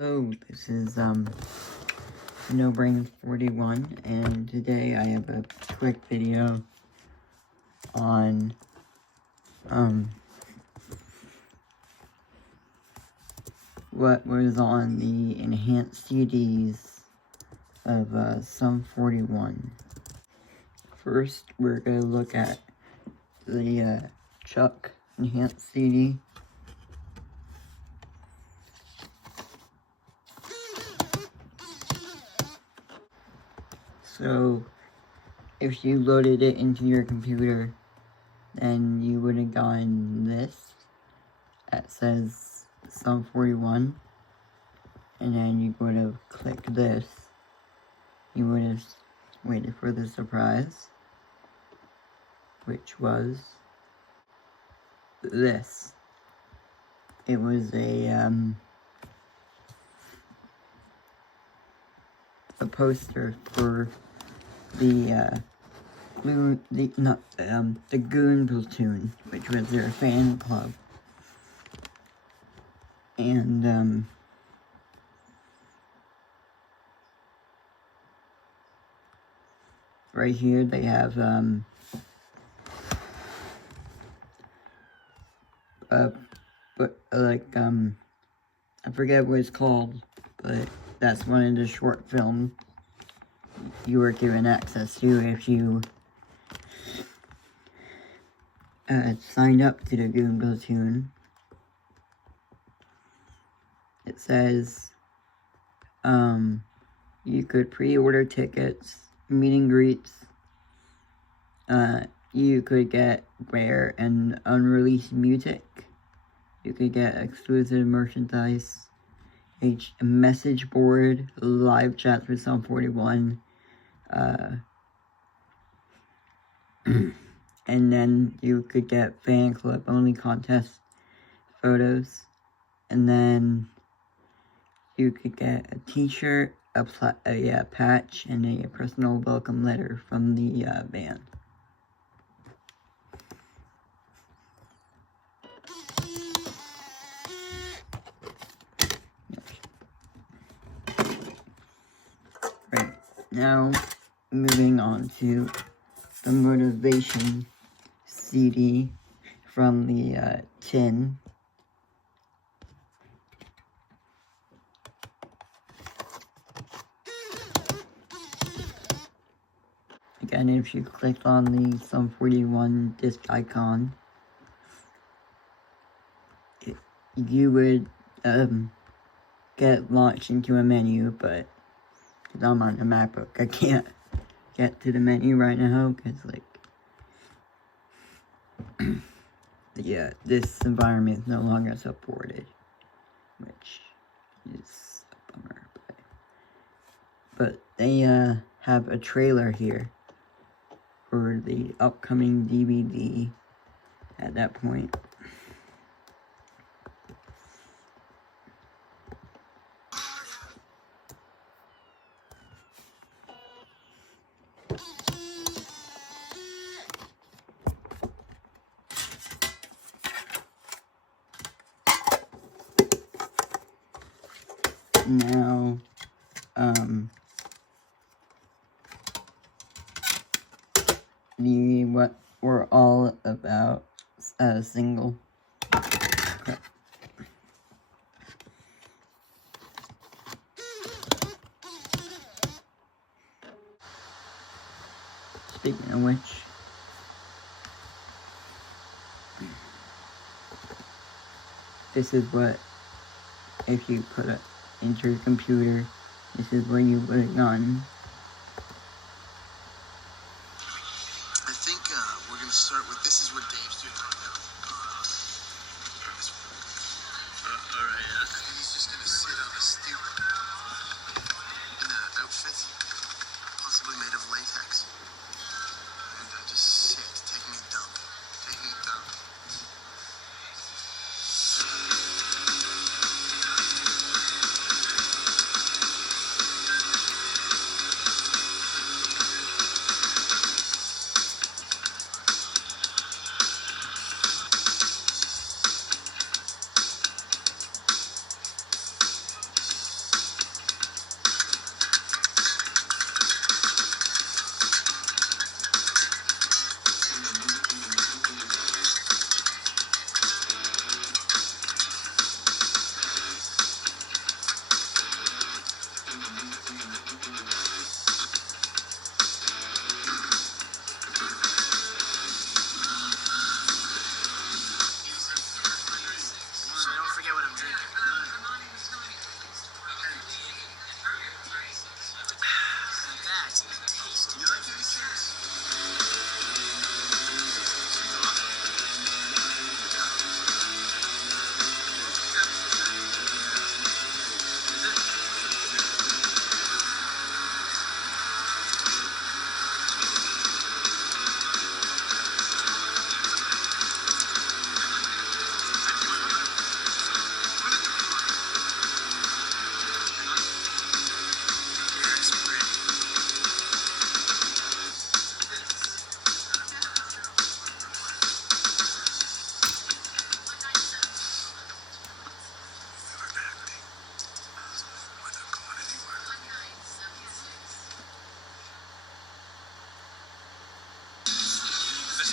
Hello, this is No Brain 41, and today I have a quick video on what was on the enhanced CDs of Sum 41. First, we're gonna look at the Chuck enhanced CD. So, if you loaded it into your computer, then you would have gotten this that says Sum 41, and then you would have clicked this. You would have waited for the surprise, which was this. It was a poster for the the Goon Platoon, which was their fan club. And right here they have I forget what it's called, but that's one of the short films you were given access to if you signed up to the Goon Platoon. It says you could pre-order tickets, meet and greets, you could get rare and unreleased music, you could get exclusive merchandise, a message board, live chats with Sum 41, and then you could get fan club only contest photos, and then you could get a t-shirt, a patch, and a personal welcome letter from the band. Right, now moving on to the motivation CD from the tin. Again, if you click on the Sum 41 disc icon, you would get launched into a menu, but because I'm on the MacBook, I can't get to the menu right now, because, like, yeah, this environment is no longer supported, which is a bummer, but they have a trailer here for the upcoming DVD at that point. Now, what we're all about single. Crap. Speaking of which, this is what, if you put it into your computer, this is what you would have gotten. I think we're going to start with, this is what Dave's doing right now. Alright, I think he's just going to sit on a stoop in an outfit, possibly made of latex, and just sit, taking a dump.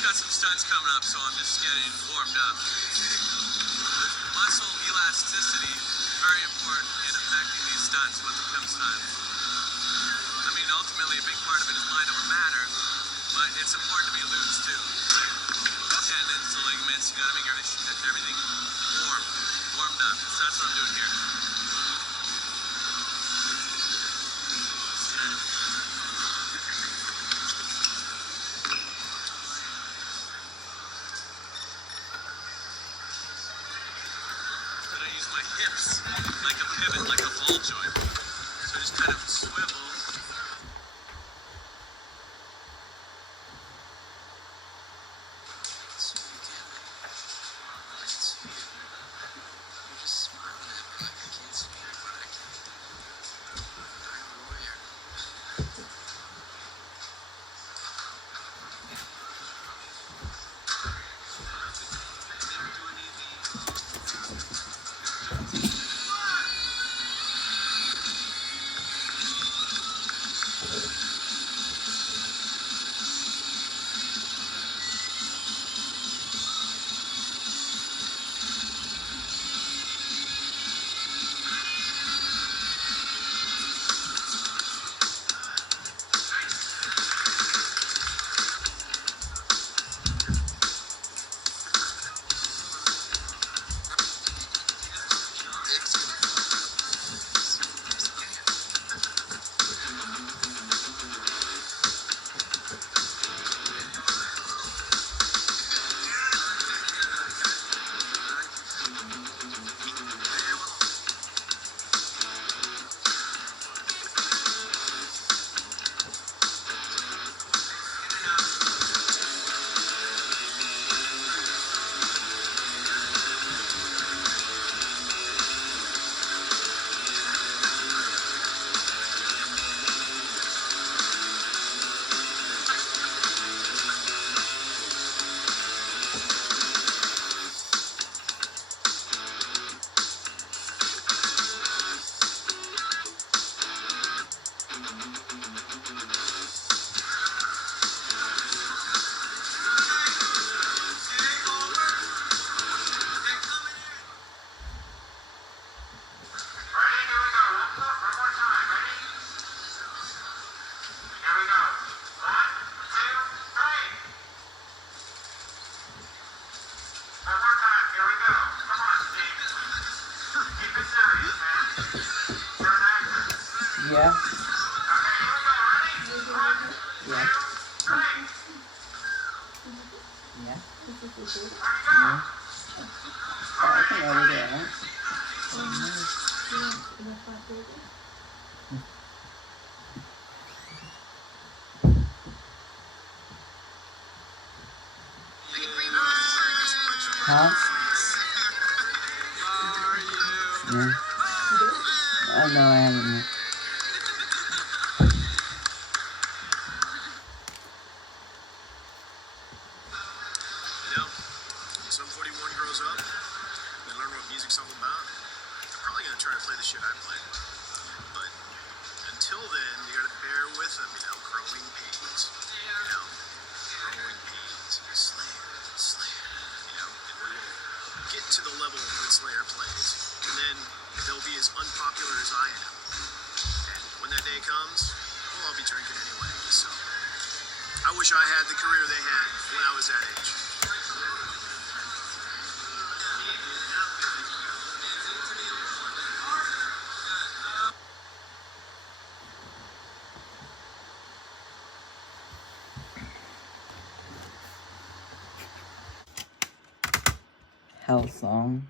got some stunts coming up, so I'm just getting warmed up. Muscle elasticity is very important in affecting these stunts when it comes time. I mean, ultimately, a big part of it is mind over matter, but it's important to be loose too. The tendons, the ligaments, you gotta make everything warmed up. So that's what I'm doing here. Then I use my hips like a pivot, like a ball joint. So I just kind of swivel. Yeah. Yeah. Yeah. Yeah. I think I would do it. Huh? Yeah. Oh no, I haven't yet. Some 41 grows up, they learn what music's all about. They're probably gonna try to play the shit I play. But until then, you gotta bear with them, growing pains. Growing pains. Slayer. And we will get to the level that Slayer plays. And then they'll be as unpopular as I am. And when that day comes, well, I'll be drinking anyway. So I wish I had the career they had when I was that age. Hell song.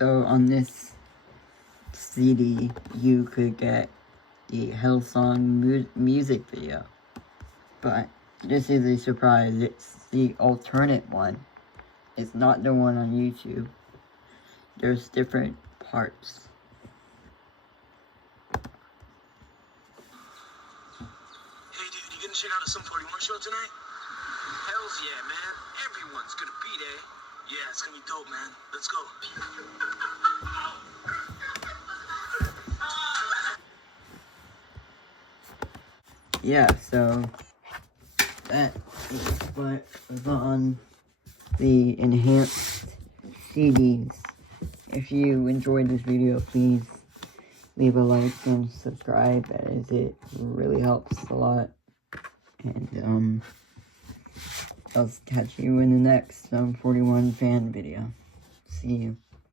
So on this CD, you could get the Hillsong music video. But this is a surprise. It's the alternate one. It's not the one on YouTube. There's different parts. Hey dude, you gonna check out the Sum 41 show tonight? Hells yeah, man. Everyone's gonna be there. Yeah, it's gonna be dope, man. Let's go. Yeah, so that is what was on the enhanced CDs. If you enjoyed this video, please leave a like and subscribe, as it really helps a lot. And I'll catch you in the next 41 fan video. See you.